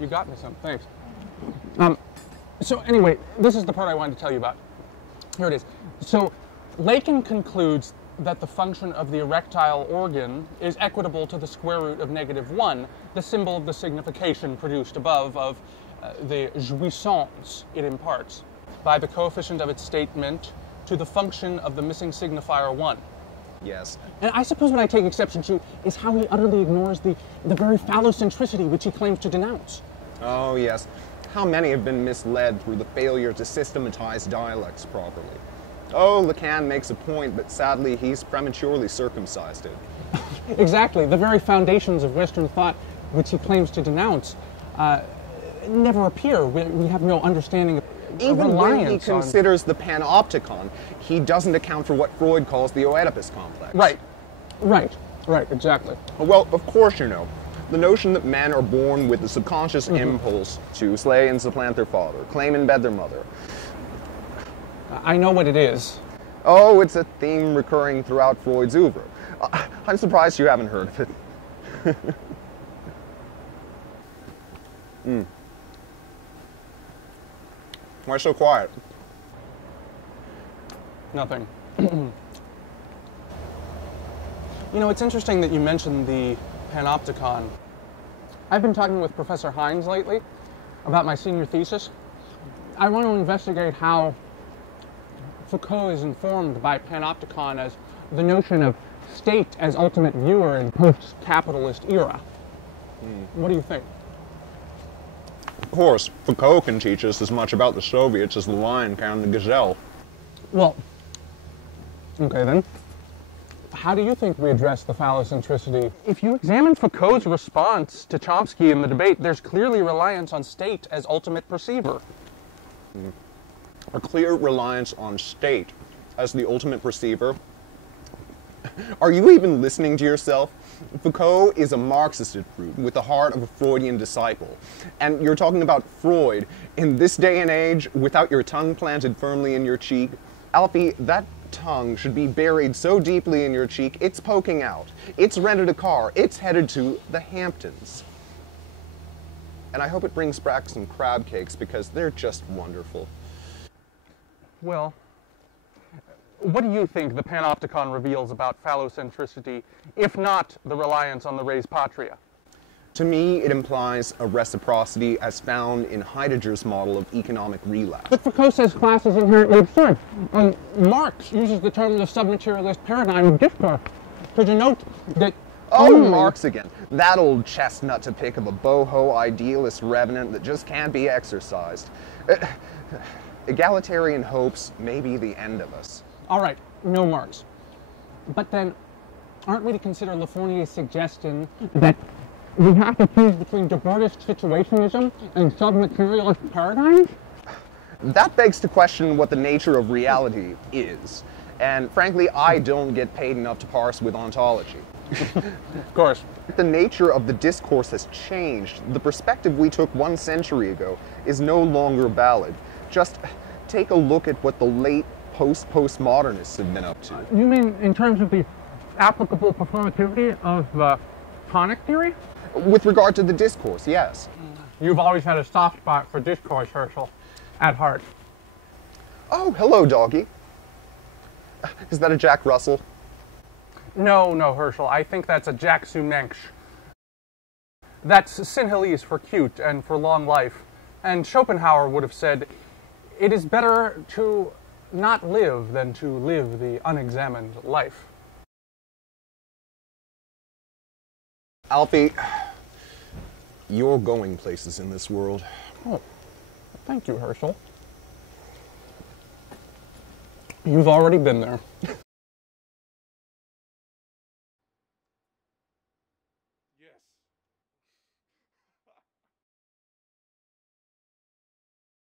You got me some, thanks. So anyway, this is the part I wanted to tell you about. Here it is. So Lacan concludes that the function of the erectile organ is equitable to the square root of -1, the symbol of the signification produced above of the jouissance it imparts, by the coefficient of its statement to the function of the missing signifier 1. Yes. And I suppose what I take exception to is how he utterly ignores the very phallocentricity which he claims to denounce. Oh, yes. How many have been misled through the failure to systematize dialects properly? Oh, Lacan makes a point, but sadly he's prematurely circumcised it. Exactly. The very foundations of Western thought which he claims to denounce never appear. We have no understanding of Even when he considers the panopticon, he doesn't account for what Freud calls the Oedipus complex. Right, exactly. Well, of course you know. The notion that men are born with the subconscious impulse to slay and supplant their father, claim and bed their mother. I know what it is. Oh, it's a theme recurring throughout Freud's oeuvre. I'm surprised you haven't heard of it. Why so quiet? Nothing. You know, it's interesting that you mentioned the panopticon. I've been talking with Professor Hines lately about my senior thesis. I want to investigate how Foucault is informed by panopticon as the notion of state as ultimate viewer in post-capitalist era. What do you think? Of course, Foucault can teach us as much about the Soviets as the lion can the gazelle. Well, okay then. How do you think we address the phallocentricity? If you examine Foucault's response to Chomsky in the debate, there's clearly reliance on state as ultimate perceiver. A clear reliance on state as the ultimate perceiver. Are you even listening to yourself? Foucault is a Marxist at root, with the heart of a Freudian disciple. And you're talking about Freud in this day and age without your tongue planted firmly in your cheek? Alfie, that tongue should be buried so deeply in your cheek, it's poking out. It's rented a car. It's headed to the Hamptons. And I hope it brings back some crab cakes because they're just wonderful. Well, what do you think the panopticon reveals about phallocentricity, if not the reliance on the res patria? To me, it implies a reciprocity as found in Heidegger's model of economic relapse. But Foucault says class is inherently absurd. Marx uses the term the submaterialist paradigm of discourse to denote that... Oh, Marx again. That old chestnut to pick of a boho idealist revenant that just can't be exercised. Egalitarian hopes may be the end of us. All right, no Marx. But then, aren't we to consider Le Fournier's suggestion that we have to choose between Debordist situationism and submaterialist paradigms? That begs to question what the nature of reality is. And frankly, I don't get paid enough to parse with ontology. Of course. The nature of the discourse has changed. The perspective we took 1 century ago is no longer valid. Just take a look at what the late postmodernists have been up to. You mean in terms of the applicable performativity of tonic theory? With regard to the discourse, yes. You've always had a soft spot for discourse, Herschel, at heart. Oh, hello, doggy. Is that a Jack Russell? No, Herschel. I think that's a Jack Sumensch. That's Sinhalese for cute and for long life. And Schopenhauer would have said, it is better to not live than to live the unexamined life. Alfie, you're going places in this world. Oh, thank you, Herschel. You've already been there.